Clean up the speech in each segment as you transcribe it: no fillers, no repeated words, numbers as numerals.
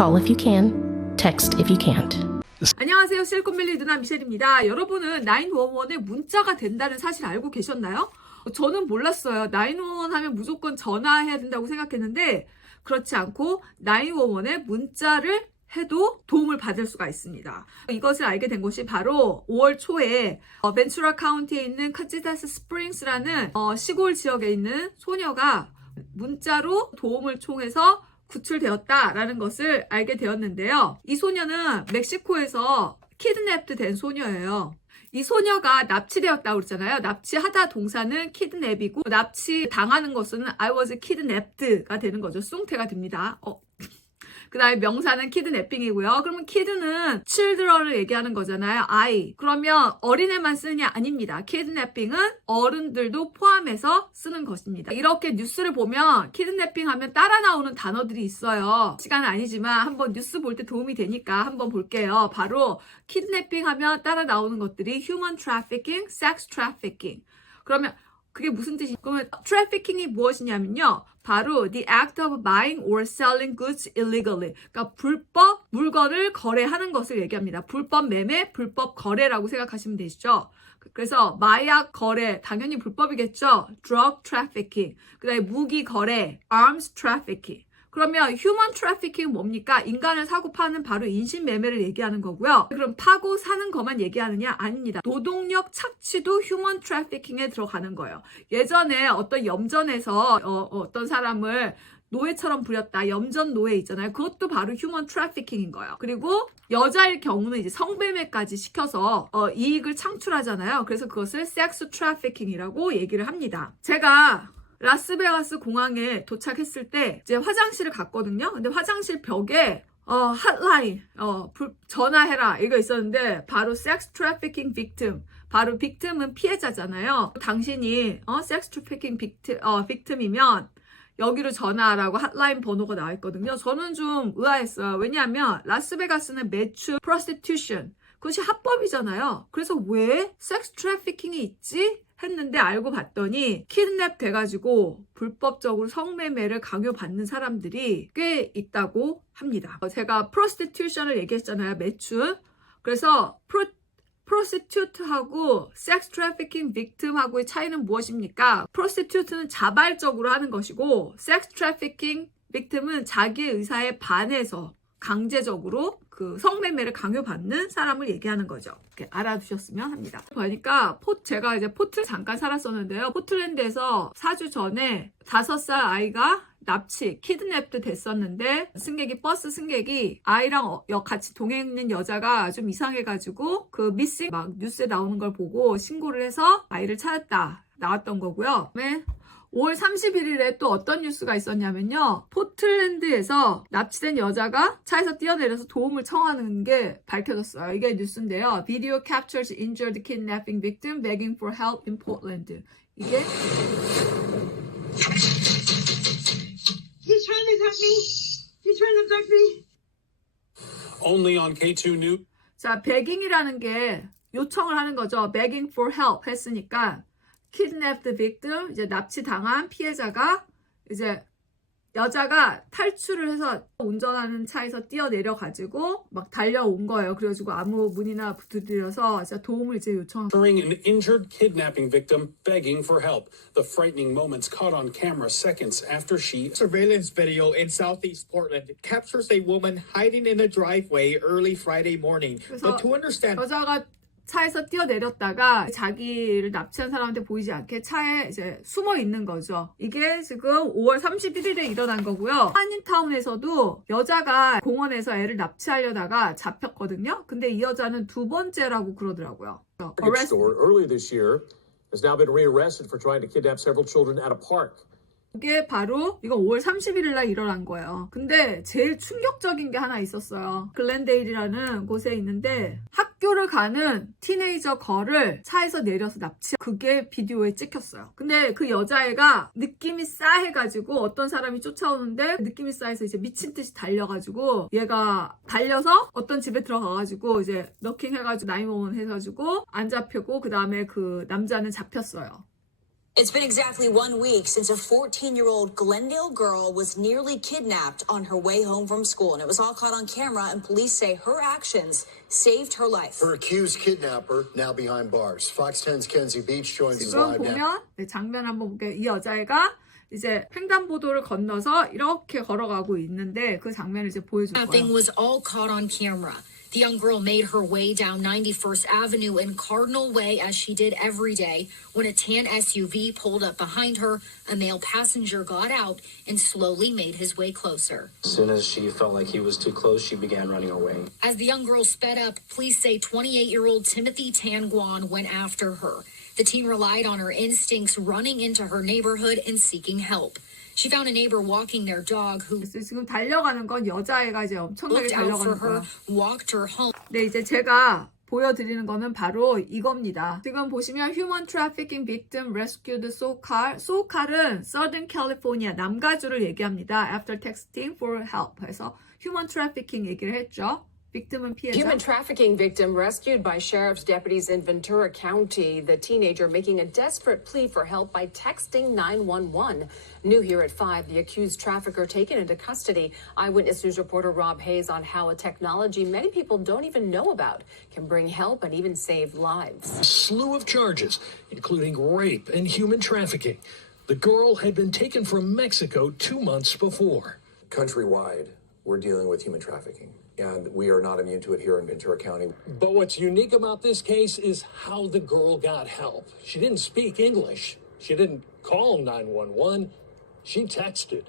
Call if you can, text if you can't. 안녕하세요. 실리콘밸리 누나 미셸입니다. 여러분은 911에 문자가 된다는 사실 알고 계셨나요? 저는 몰랐어요. 911 하면 무조건 전화해야 된다고 생각했는데 그렇지 않고 911에 문자를 해도 도움을 받을 수가 있습니다. 이것을 알게 된 것이 바로 5월 초에 벤츄라 카운티에 있는 카지다스 스프링스라는 시골 지역에 있는 소녀가 문자로 도움을 청해서 구출되었다라는 것을 알게 되었는데요. 이 소녀는 멕시코에서 키드냅드 된 소녀예요. 이 소녀가 납치되었다고 그랬잖아요. 납치하다 동사는 kidnap이고 납치 당하는 것은 I was kidnapped가 되는 거죠. 수동태가 됩니다. 그 다음에 명사는 키드내핑이고요. 그러면 키드는 children을 얘기하는 거잖아요. I. 그러면 어린애만 쓰느냐? 아닙니다. 키드내핑은 어른들도 포함해서 쓰는 것입니다. 이렇게 뉴스를 보면 키드내핑 하면 따라 나오는 단어들이 있어요. 시간은 아니지만 한번 뉴스 볼 때 도움이 되니까 한번 볼게요. 바로 키드내핑 하면 따라 나오는 것들이 human trafficking, sex trafficking. 그러면 그게 무슨 뜻이냐? 그러면 trafficking이 무엇이냐면요. 바로 the act of buying or selling goods illegally. 그러니까 불법 물건을 거래하는 것을 얘기합니다. 불법 매매, 불법 거래라고 생각하시면 되시죠. 그래서 마약 거래 당연히 불법이겠죠. drug trafficking. 그다음에 무기 거래, arms trafficking. 그러면 human trafficking 뭡니까? 인간을 사고 파는 바로 인신매매를 얘기하는 거고요. 그럼 파고 사는 것만 얘기하느냐? 아닙니다. 노동력 착취도 human trafficking에 들어가는 거예요. 예전에 어떤 염전에서 어떤 사람을 노예처럼 부렸다. 염전 노예 있잖아요. 그것도 바로 human trafficking인 거예요. 그리고 여자일 경우는 이제 성매매까지 시켜서 이익을 창출하잖아요. 그래서 그것을 sex trafficking이라고 얘기를 합니다. 제가 라스베가스 공항에 도착했을 때 이제 화장실을 갔거든요. 근데 화장실 벽에 핫라인 전화해라 이거 있었는데 바로 섹스 트래피킹 빅팀. 바로 빅팀은 피해자잖아요. 당신이 섹스 트래피킹 빅팀이면 여기로 전화하라고 핫라인 번호가 나와 있거든요. 저는 좀 의아했어요. 왜냐하면 라스베가스는 매출 프로스티튜션 그것이 합법이잖아요. 그래서 왜 섹스 트래피킹이 있지? 했는데 알고 봤더니 키드냅 돼가지고 불법적으로 성매매를 강요받는 사람들이 꽤 있다고 합니다. 제가 프로스티튜션을 얘기했잖아요. 매출. 그래서 프로스티튜트하고 섹스 트래피킹 빅팀하고의 차이는 무엇입니까? 프로스티튜트는 자발적으로 하는 것이고 섹스 트래피킹 빅팀은 자기의 의사에 반해서 강제적으로 그 성매매를 강요받는 사람을 얘기하는 거죠. 이렇게 알아두셨으면 합니다. 보니까 제가 이제 포트 잠깐 살았었는데요. 포틀랜드에서 4주 전에 5살 아이가 키드냅도 됐었는데 버스 승객이 아이랑 같이 동행했는 여자가 좀 이상해가지고 그 미싱 막 뉴스에 나오는 걸 보고 신고를 해서 아이를 찾았다 나왔던 거고요. 5월 31일에 또 어떤 뉴스가 있었냐면요. 포틀랜드에서 납치된 여자가 차에서 뛰어내려서 도움을 청하는 게 밝혀졌어요. 이게 뉴스인데요. Video captures injured kidnapping victim begging for help in Portland. 이게 He's trying to attack me. He's trying to attack me. Only on K2 News. 자, begging이라는 게 요청을 하는 거죠. begging for help 했으니까 kidnapped victim, 이제 납치당한 피해자가 이제 여자가 탈출을 해서 운전하는 차에서 뛰어내려가지고 막 달려온 거예요. 그래가지고 아무 문이나 두드려서 진짜 도움을 이제 요청한 An injured kidnapping victim begging for help. The frightening moments caught on camera seconds after she. Surveillance video in southeast Portland captures a woman hiding in a driveway early Friday morning. But to understand. 여자가 차에서 뛰어내렸다가 자기를 납치한 사람한테 보이지 않게 차에 이제 숨어 있는 거죠. 이게 지금 5월 31일에 일어난 거고요. 한인타운에서도 여자가 공원에서 애를 납치하려다가 잡혔거든요. 근데 이 여자는 두 번째라고 그러더라고요. Store earlier this year has now been rearrested for trying to kidnap several children at a park. 이게 바로 이거 5월 31일 날 일어난 거예요. 근데 제일 충격적인 게 하나 있었어요. 글렌데일이라는 곳에 있는데 학교를 가는 티네이저 걸을 차에서 내려서 납치. 그게 비디오에 찍혔어요. 근데 그 여자애가 느낌이 싸해가지고 어떤 사람이 쫓아오는데 느낌이 싸해서 이제 미친 듯이 달려가지고 얘가 달려서 어떤 집에 들어가가지고 이제 너킹 해가지고 911 해가지고 안 잡히고 그 다음에 그 남자는 잡혔어요. It's been exactly 1 week since a 14-year-old Glendale girl was nearly kidnapped on her way home from school. And it was all caught on camera, and police say her actions saved her life. Her accused kidnapper now behind bars. Fox 10's Kenzie Beach joins us 지금 live now. 보면 네, 장면 한번 볼게요. 이 여자애가 이제 횡단보도를 건너서 이렇게 걸어가고 있는데 그 장면을 이제 보여줄 Nothing 거예요. was all caught on camera. The young girl made her way down 91st Avenue and Cardinal Way as she did every day when a tan SUV pulled up behind her. A male passenger got out and slowly made his way closer. As soon as she felt like he was too close, she began running away. As the young girl sped up, police say 28-year-old Timothy Tanguan went after her. The teen relied on her instincts, running into her neighborhood and seeking help. She found a neighbor walking their dog who 그래서 지금 달려가는 건 여자애가 이제 엄청나게 looked out for 달려가는 her, 거야. walked her home. 네, 이제 제가 보여드리는 거는 바로 이겁니다. 지금 보시면 Human Trafficking Victim Rescued SoCal. SoCal은 Southern California, 남가주를 얘기합니다. After texting for help 해서 Human Trafficking 얘기를 했죠. victim은 피해자. Human trafficking victim rescued by sheriff's deputies in Ventura County. The teenager making a desperate plea for help by texting 911. New here at 5, the accused trafficker taken into custody. Eyewitness News reporter Rob Hayes on how a technology many people don't even know about can bring help and even save lives. A slew of charges, including rape and human trafficking. The girl had been taken from Mexico 2 months before. Countrywide, we're dealing with human trafficking. And we are not immune to it here in Ventura County. But what's unique about this case is how the girl got help. She didn't speak English. She didn't call 911. She texted.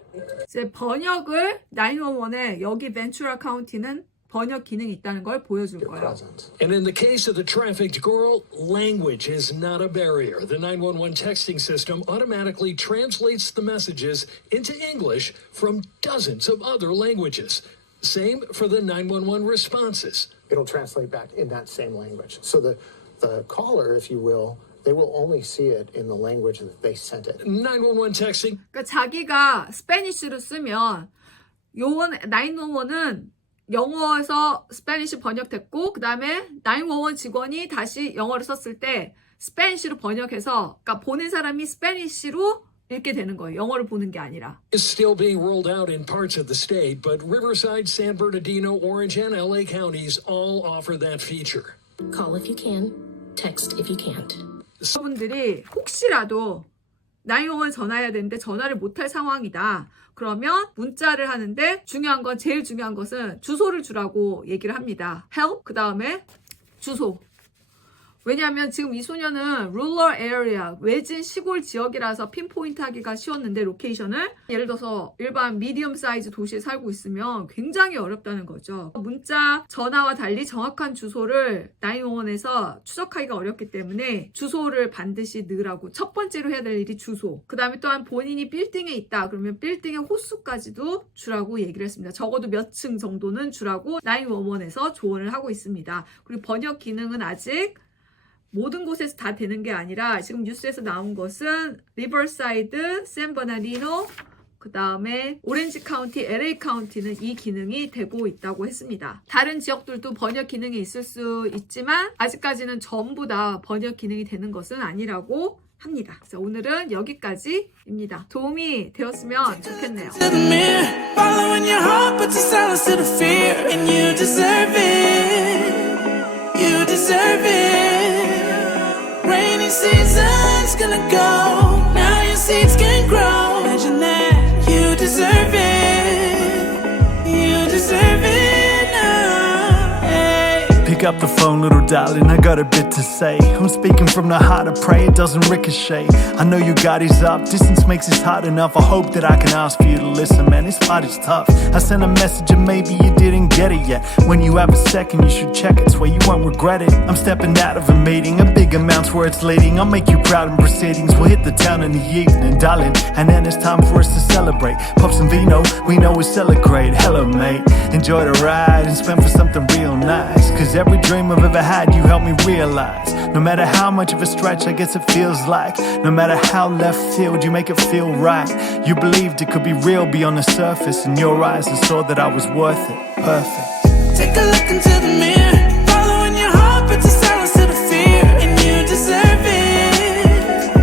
이제 번역을 911에 여기 벤츄라 카운티는 번역 기능이 있다는 걸 보여줄 거예요. And in the case of the trafficked girl, language is not a barrier. The 911 texting system automatically translates the messages into English from dozens of other languages. Same for the 911 responses. It'll translate back in that same language. So the caller, if you will, they will only see it in the language that they sent it. 911 texting. 그러니까 자기가 스페니쉬로 쓰면 요원 911은 영어에서 스페니쉬 번역됐고 그다음에 911 직원이 다시 영어를 썼을 때 스페니쉬로 번역해서 그러니까 보낸 사람이 스페니쉬로 읽게 되는 거예요. 영어를 보는 게 아니라. Is still being rolled out in parts of the state, but Riverside, San Bernardino, Orange, and LA counties all offer that feature. Call if you can. Text if you can't. 여러분들이 혹시라도 911 전화해야 되는데 전화를 못할 상황이다. 그러면 문자를 하는데 제일 중요한 것은 주소를 주라고 얘기를 합니다. help 그 다음에 주소. 왜냐하면 지금 이 소녀는 rural area, 외진 시골 지역이라서 핀포인트 하기가 쉬웠는데 로케이션을 예를 들어서 일반 미디엄 사이즈 도시에 살고 있으면 굉장히 어렵다는 거죠. 문자, 전화와 달리 정확한 주소를 911에서 추적하기가 어렵기 때문에 주소를 반드시 넣으라고 첫 번째로 해야 될 일이 주소. 그 다음에 또한 본인이 빌딩에 있다 그러면 빌딩의 호수까지도 주라고 얘기를 했습니다. 적어도 몇 층 정도는 주라고 911에서 조언을 하고 있습니다. 그리고 번역 기능은 아직 모든 곳에서 다 되는 게 아니라 지금 뉴스에서 나온 것은 리버사이드, 샌버나리노, 그 다음에 오렌지 카운티, LA 카운티는 이 기능이 되고 있다고 했습니다. 다른 지역들도 번역 기능이 있을 수 있지만 아직까지는 전부 다 번역 기능이 되는 것은 아니라고 합니다. 그래서 오늘은 여기까지입니다. 도움이 되었으면 좋겠네요. Rainy season's gonna go. Now your seeds can grow. Imagine that. You deserve it. You deserve it now. Hey. Pick up the phone, little darling, I got a bit to say. I'm speaking from the heart, I pray it doesn't ricochet. I know you got his up, distance makes this hard enough. I hope that I can ask for you to listen, man, this fight is tough. I sent a message and maybe you didn't get it yet. When you have a second, you should check it, swear you won't regret it. I'm stepping out of a meeting, a big amount's where it's leading. I'll make you proud in proceedings, we'll hit the town in the evening, darling. And then it's time for us to celebrate. Pop some vino, we know we celebrate. Hello, mate, enjoy the ride and spend for something real nice. Cause every dream I've ever had, you helped me realize. No matter how much of a stretch I guess it feels like, no matter how left field, you make it feel right. You believed it could be real beyond the surface. In your eyes I saw that I was worth it. Perfect. Take a look into the mirror. Following your heart, but the silence to the fear. And you deserve it.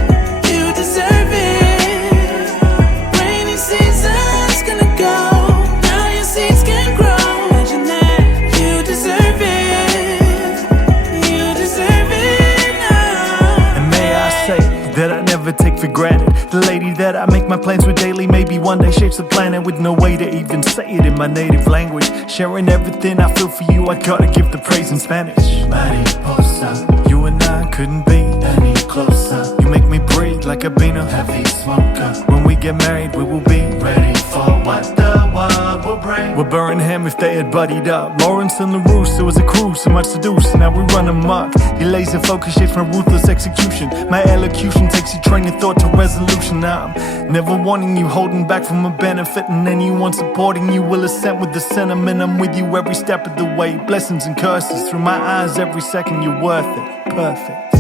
You deserve it. never take for granted. The lady that I make my plans with daily, maybe one day shapes the planet with no way to even say it in my native language. Sharing everything I feel for you, I gotta give the praise in Spanish. Mariposa, you and I couldn't be any closer. You make me breathe like I've been a heavy smoker. When we get married, we will be ready for what the world will bring. We're Birmingham if they had buddied up. Lawrence and LaRousse, it was a cruise, so much to do, so now we run amok. Your laser focus shapes my ruthless execution. My elocution takes your train of thought to resolution. I'm never wanting you, holding back from a benefit, and anyone supporting you will assent with the sentiment. I'm with you every step of the way. Blessings and curses through my eyes every second. You're worth it. Perfect.